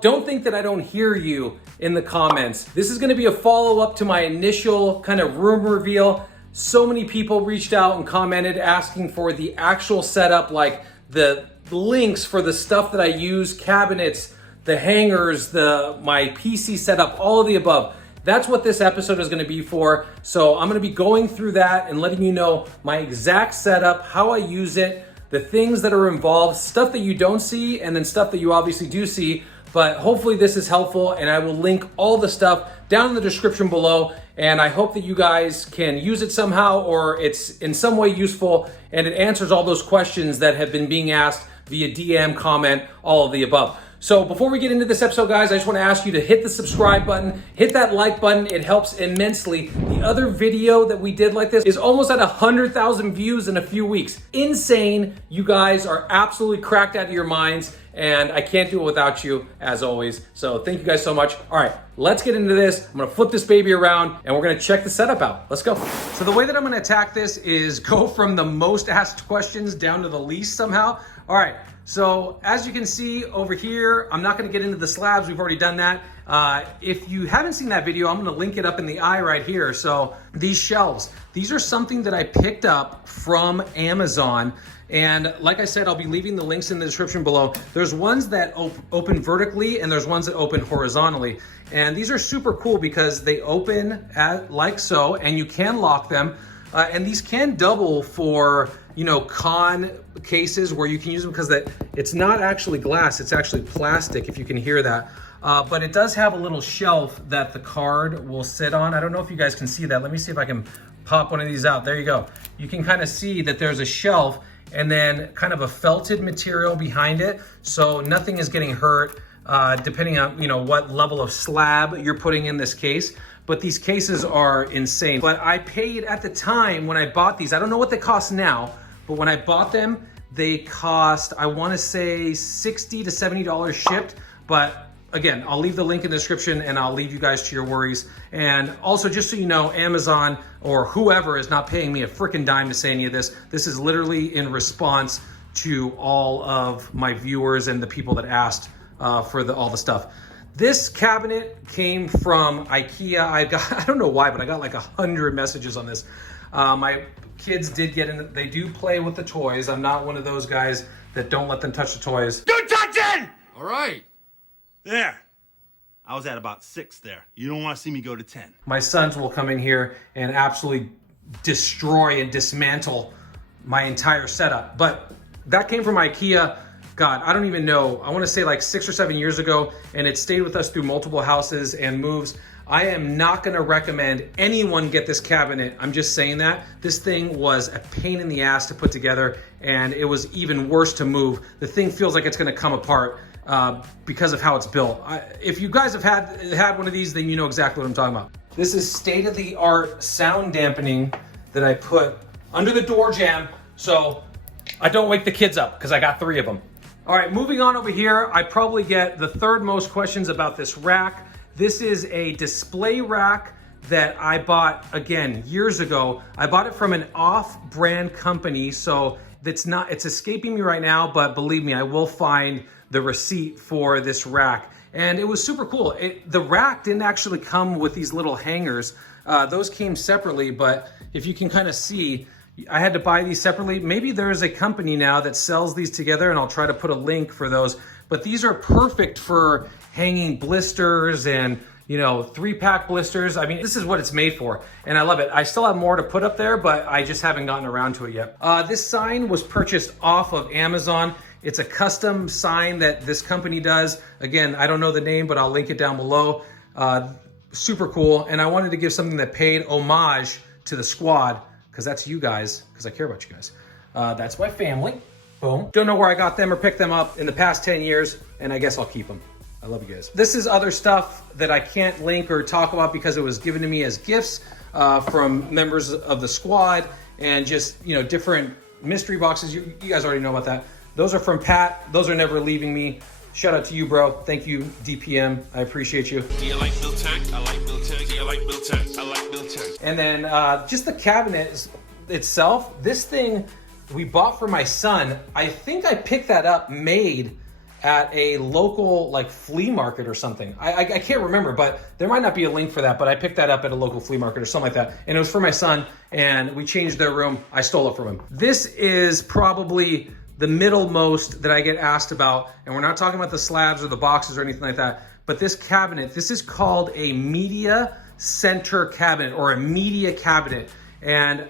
Don't think that I don't hear you in the comments. This is gonna be a follow-up to my initial kind of room reveal. So many people reached out and commented asking for the actual setup, like the links for the stuff that I use, cabinets, the hangers, my PC setup, all of the above. That's what this episode is gonna be for. So I'm gonna be going through that and letting you know my exact setup, how I use it, the things that are involved, stuff that you don't see, and then stuff that you obviously do see. But hopefully this is helpful, and I will link all the stuff down in the description below. And I hope that you guys can use it somehow, or it's in some way useful, and it answers all those questions that have been being asked via DM, comment, all of the above. So before we get into this episode, guys, I just want to ask you to hit the subscribe button, hit that like button. It helps immensely. The other video that we did like this is almost at 100,000 views in a few weeks. Insane. You guys are absolutely cracked out of your minds, and I can't do it without you, as always. So thank you guys so much. All right, let's get into this. I'm gonna flip this baby around, and we're gonna check the setup out. Let's go. So the way that I'm gonna attack this is go from the most asked questions down to the least somehow. All right. So as you can see over here, I'm not gonna get into the slabs, we've already done that. If you haven't seen that video, I'm gonna link it up in the eye right here. So these shelves, these are something that I picked up from Amazon. And like I said, I'll be leaving the links in the description below. There's ones that open vertically and there's ones that open horizontally. And these are super cool because they open like so, and you can lock them. And these can double for, you know, con cases where you can use them because it's not actually glass, it's actually plastic, if you can hear that. But it does have a little shelf that the card will sit on. I don't know if you guys can see that. Let me see if I can pop one of these out. There you go. You can kind of see that there's a shelf and then kind of a felted material behind it. So nothing is getting hurt, depending on, you know, what level of slab you're putting in this case. But these cases are insane. But I paid at the time when I bought these, I don't know what they cost now, but when I bought them, they cost, I wanna say $60 to $70 shipped. But again, I'll leave the link in the description and I'll leave you guys to your worries. And also, just so you know, Amazon or whoever is not paying me a freaking dime to say any of this. This is literally in response to all of my viewers and the people that asked for all the stuff. This cabinet came from Ikea. I don't know why, but I got like 100 messages on this. My kids did get in, they do play with the toys. I'm not one of those guys that don't let them touch the toys. Don't touch it! All right. There. I was at about 6 there. You don't want to see me go to 10. My sons will come in here and absolutely destroy and dismantle my entire setup. But that came from Ikea. God, I don't even know. I want to say like 6 or 7 years ago, and it stayed with us through multiple houses and moves. I am not going to recommend anyone get this cabinet. I'm just saying that. This thing was a pain in the ass to put together, and it was even worse to move. The thing feels like it's going to come apart because of how it's built. If you guys have had one of these, then you know exactly what I'm talking about. This is state-of-the-art sound dampening that I put under the door jamb, so I don't wake the kids up because I got 3 of them. All right, moving on over here, I probably get the third most questions about this rack. This is a display rack that I bought, again, years ago. I bought it from an off-brand company, so it's escaping me right now, but believe me, I will find the receipt for this rack. And it was super cool. The rack didn't actually come with these little hangers. Those came separately, but if you can kind of see, I had to buy these separately. Maybe there's a company now that sells these together, and I'll try to put a link for those. But these are perfect for hanging blisters and, you know, 3-pack blisters. I mean, this is what it's made for, and I love it. I still have more to put up there, but I just haven't gotten around to it yet. This sign was purchased off of Amazon. It's a custom sign that this company does. Again, I don't know the name, but I'll link it down below. Super cool, and I wanted to give something that paid homage to the squad, because that's you guys, because I care about you guys. That's my family. Boom. Don't know where I got them or picked them up in the past 10 years, and I guess I'll keep them. I love you guys. This is other stuff that I can't link or talk about because it was given to me as gifts from members of the squad, and just, you know, different mystery boxes. You guys already know about that. Those are from Pat. Those are never leaving me. Shout out to you, bro. Thank you, DPM. I appreciate you. Do you like Built-Tech? I like Built-Tech. Do you like Built-Tech? I like Built-Tech. And then just the cabinet itself, this thing we bought for my son. I think I picked that up made at a local like flea market or something. I can't remember, but there might not be a link for that, but I picked that up at a local flea market or something like that. And it was for my son, and we changed their room. I stole it from him. This is probably the middlemost that I get asked about, and we're not talking about the slabs or the boxes or anything like that, but this cabinet, this is called a media center cabinet or a media cabinet. And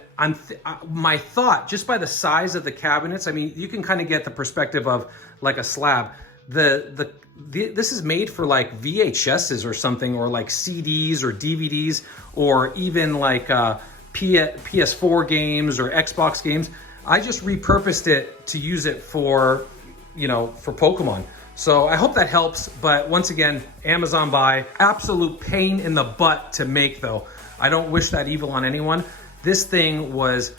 my thought, just by the size of the cabinets, I mean, you can kind of get the perspective of like a slab. This is made for like VHSs or something, or like CDs or DVDs, or even like PS4 games or Xbox games. I just repurposed it to use it for, you know, for Pokemon. So I hope that helps. But once again, Amazon buy, absolute pain in the butt to make though. I don't wish that evil on anyone. This thing was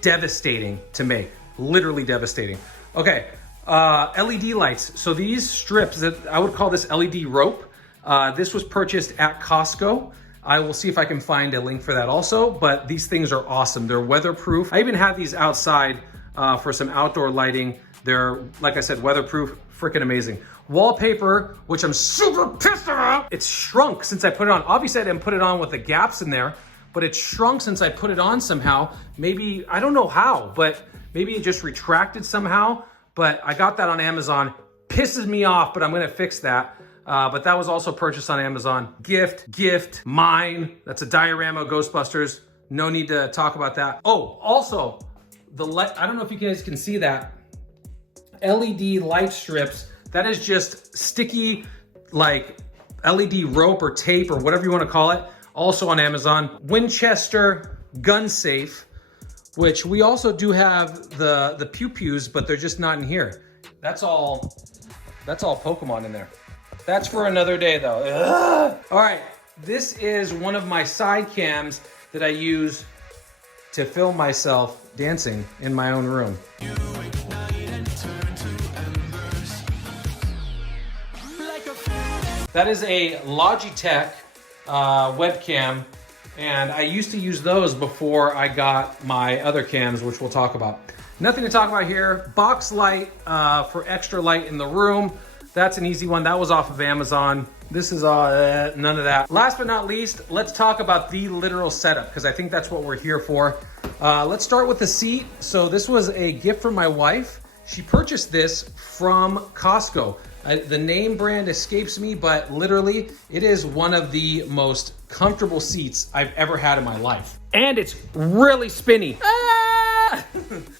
devastating to make, literally devastating. Okay, LED lights. So these strips, that I would call this LED rope. This was purchased at Costco. I will see if I can find a link for that also, but these things are awesome. They're weatherproof. I even have these outside for some outdoor lighting. They're, like I said, weatherproof, freaking amazing. Wallpaper, which I'm super pissed about. It's shrunk since I put it on. Obviously I didn't put it on with the gaps in there, but it's shrunk since I put it on somehow. Maybe, I don't know how, but maybe it just retracted somehow, but I got that on Amazon. Pisses me off, but I'm gonna fix that. But that was also purchased on Amazon. Gift, mine. That's a diorama of Ghostbusters. No need to talk about that. Oh, also, I don't know if you guys can see that. LED light strips. That is just sticky, like LED rope or tape or whatever you want to call it. Also on Amazon. Winchester gun safe, which we also do have the pew-pews, but they're just not in here. That's all Pokemon in there. That's for another day though. Ugh. All right, this is one of my side cams that I use to film myself dancing in my own room. That is a Logitech webcam, and I used to use those before I got my other cams, which we'll talk about. Nothing to talk about here. Box light for extra light in the room. That's an easy one. That was off of Amazon. This is none of that. Last but not least, let's talk about the literal setup, because I think that's what we're here for. Let's start with the seat. So this was a gift from my wife. She purchased this from Costco. The name brand escapes me, but literally it is one of the most comfortable seats I've ever had in my life. And it's really spinny. Ah!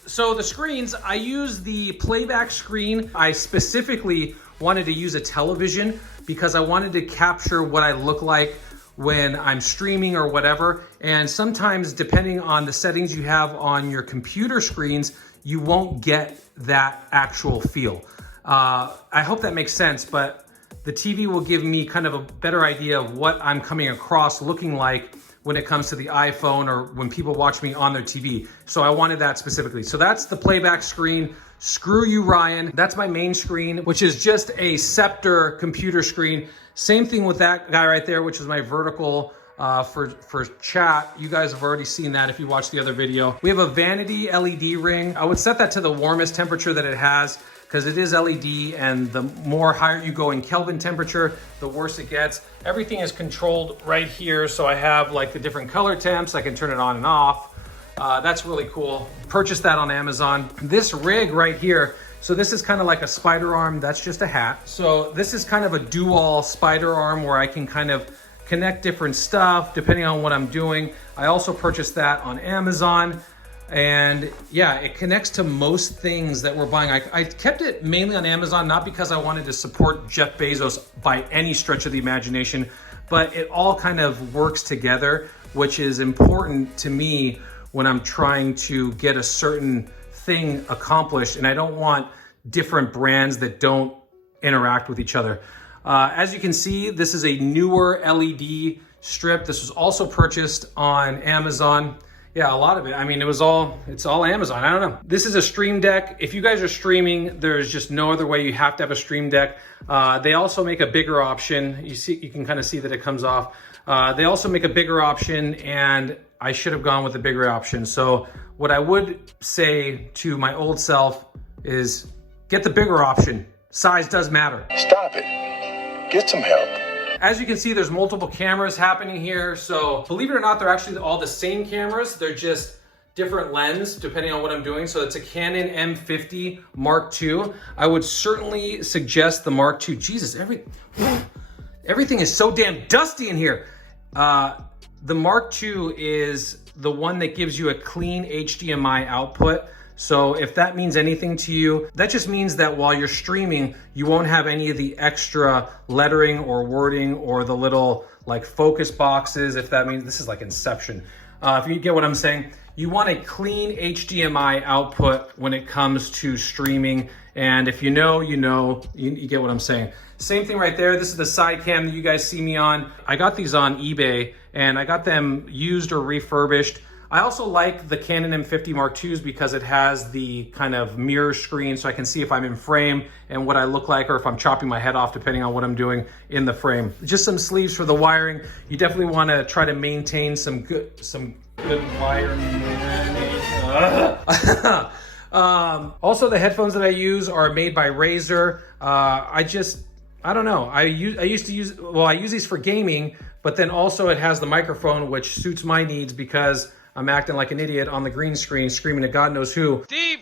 So the screens, I use the playback screen. I specifically wanted to use a television because I wanted to capture what I look like when I'm streaming or whatever. And sometimes, depending on the settings you have on your computer screens, you won't get that actual feel. I hope that makes sense, but the TV will give me kind of a better idea of what I'm coming across looking like when it comes to the iPhone or when people watch me on their TV. So I wanted that specifically. So that's the playback screen. Screw you, Ryan. That's my main screen, which is just a Scepter computer screen. Same thing with that guy right there, which is my vertical for chat. You guys have already seen that if you watched the other video. We have a vanity LED ring. I would set that to the warmest temperature that it has, because it is LED, and the more higher you go in Kelvin temperature, the worse it gets. Everything is controlled right here, so I have like the different color temps. I can turn it on and off. That's really cool. Purchased that on Amazon. This rig right here, so this is kind of like a spider arm. That's just a hat. So this is kind of a dual spider arm where I can kind of connect different stuff depending on what I'm doing. I also purchased that on Amazon. And yeah, it connects to most things that we're buying. I kept it mainly on Amazon, not because I wanted to support Jeff Bezos by any stretch of the imagination, but it all kind of works together, which is important to me when I'm trying to get a certain thing accomplished. And I don't want different brands that don't interact with each other. As you can see, this is a NEEWER LED strip. This was also purchased on Amazon. Yeah, a lot of it. I mean, it's all Amazon. I don't know. This is a Stream Deck. If you guys are streaming, there's just no other way. You have to have a Stream Deck. They also make a bigger option. You can kind of see that it comes off. They also make a bigger option, and I should have gone with the bigger option. So what I would say to my old self is get the bigger option. size does matter. Stop it. Get some help. As you can see, there's multiple cameras happening here. So believe it or not, they're actually all the same cameras. They're just different lens depending on what I'm doing. So it's a Canon M50 Mark II. I would certainly suggest the Mark II. Jesus, everything is so damn dusty in here. The Mark II is the one that gives you a clean HDMI output. So if that means anything to you, that just means that while you're streaming, you won't have any of the extra lettering or wording or the little like focus boxes, if that means, this is like Inception. If you get what I'm saying, you want a clean HDMI output when it comes to streaming. And if you know, you know, you get what I'm saying. Same thing right there. This is the side cam that you guys see me on. I got these on eBay and I got them used or refurbished. I also like the Canon M50 Mark IIs because it has the kind of mirror screen so I can see if I'm in frame and what I look like, or if I'm chopping my head off depending on what I'm doing in the frame. Just some sleeves for the wiring. You definitely want to try to maintain some good wiring. Also, the headphones that I use are made by Razer. I don't know. I use these for gaming, but then also it has the microphone, which suits my needs because I'm acting like an idiot on the green screen, screaming at God knows who. Steve,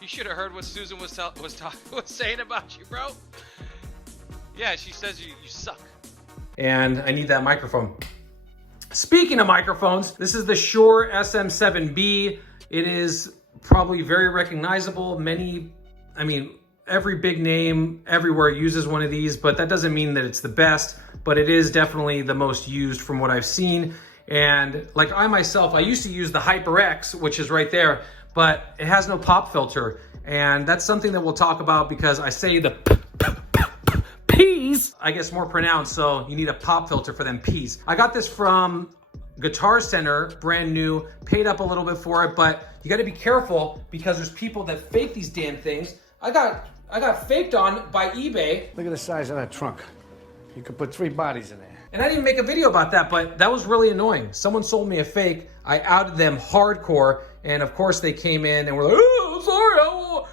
you should have heard what Susan was saying about you, bro. Yeah, she says you suck. And I need that microphone. Speaking of microphones, this is the SHURE SM7B. It is probably very recognizable. Every big name everywhere uses one of these, but that doesn't mean that it's the best, but it is definitely the most used from what I've seen. And like I myself, I used to use the HyperX, which is right there, but it has no pop filter. And that's something that we'll talk about because I say the P's, I guess more pronounced, so you need a pop filter for them P's. I got this from Guitar Center, brand new, paid up a little bit for it, but you gotta be careful because there's people that fake these damn things. I got faked on by eBay. Look at the size of that trunk. You could put 3 bodies in there. And I didn't make a video about that, but that was really annoying. Someone sold me a fake. I outed them hardcore, and of course they came in and were like, "Oh, sorry, oh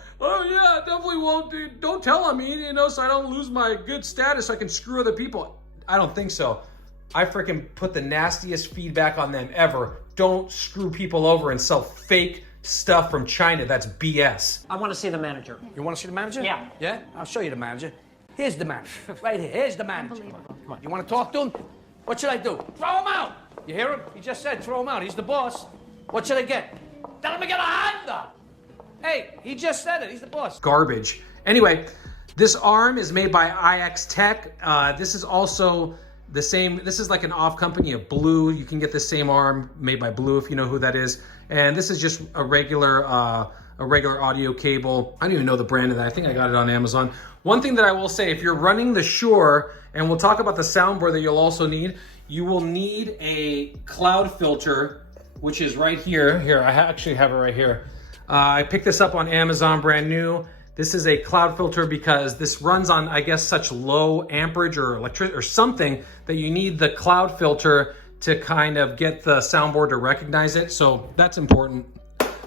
yeah, I definitely won't. Dude. Don't tell on me, so I don't lose my good status. So I can screw other people." I don't think so. I freaking put the nastiest feedback on them ever. Don't screw people over and sell fake stuff from China. That's BS. I want to see the manager. You want to see the manager? Yeah. Yeah? I'll show you the manager. Here's the manager. Right here. Here's the manager. Come on. You want to talk to him? What should I do? Throw him out. You hear him? He just said throw him out. He's the boss. What should I get? Tell him to get a Honda. Hey, he just said it. He's the boss. Garbage. Anyway, this arm is made by iXTech. This is also the same. This is like an off company of Blue. You can get the same arm made by Blue if you know who that is. And this is just a regular audio cable. I don't even know the brand of that. I think I got it on Amazon. One thing that I will say, if you're running the SHURE, and we'll talk about the soundboard that you'll also need, you will need a cloud filter, which is right here. Here, I actually have it right here. I picked this up on Amazon, brand new. This is a cloud filter because this runs on, I guess, such low amperage or electricity or something that you need the cloud filter to kind of get the soundboard to recognize it. So that's important.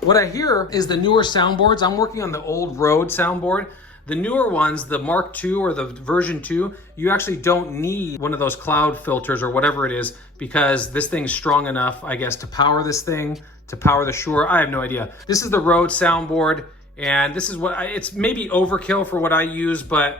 What I hear is the newer soundboards. I'm working on the old Rode soundboard. The newer ones, the Mark II or the version 2, you actually don't need one of those cloud filters or whatever it is because this thing's strong enough, I guess, to power this thing, to power the SHURE. I have no idea. This is the Rode soundboard, and this is what it's maybe overkill for what I use, but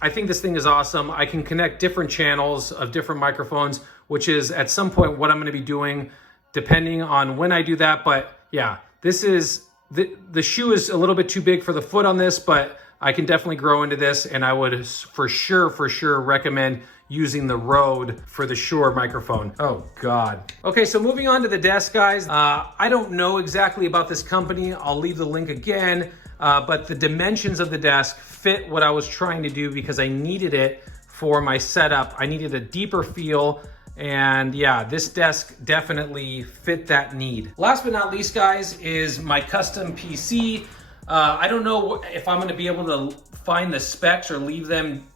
I think this thing is awesome. I can connect different channels of different microphones, which is at some point what I'm gonna be doing depending on when I do that. But yeah, this is, the shoe is a little bit too big for the foot on this, but I can definitely grow into this, and I would for sure recommend using the Rode for the SHURE microphone. Oh God. Okay, so moving on to the desk, guys. I don't know exactly about this company. I'll leave the link again, but the dimensions of the desk fit what I was trying to do because I needed it for my setup. I needed a deeper feel, and yeah, this desk definitely fit that need. Last but not least, guys, is my custom PC. I don't know if I'm gonna be able to find the specs or leave them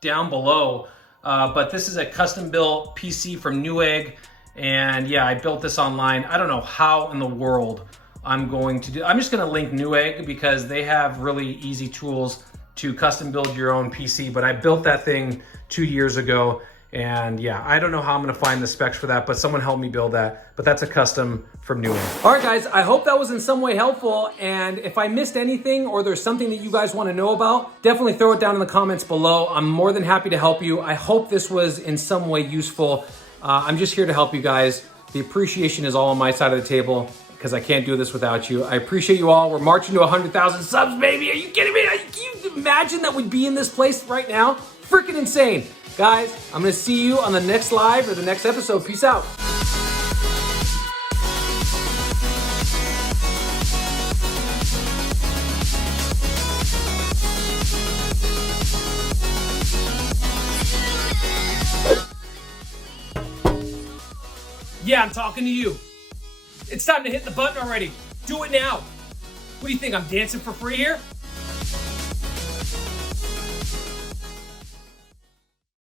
down below, but this is a custom built PC from NewEgg, and yeah, I built this online. I don't know how in the world I'm going to do. I'm just gonna link NewEgg because they have really easy tools to custom build your own PC, but I built that thing 2 years ago. And yeah, I don't know how I'm gonna find the specs for that, but someone helped me build that. But that's a custom from NewEgg. All right, guys, I hope that was in some way helpful. And if I missed anything or there's something that you guys wanna know about, definitely throw it down in the comments below. I'm more than happy to help you. I hope this was in some way useful. I'm just here to help you guys. The appreciation is all on my side of the table because I can't do this without you. I appreciate you all. We're marching to 100,000 subs, baby. Are you kidding me? Can you imagine that we'd be in this place right now? Freaking insane. Guys, I'm gonna see you on the next live or the next episode. Peace out. Yeah, I'm talking to you. It's time to hit the button already. Do it now. What do you think, I'm dancing for free here?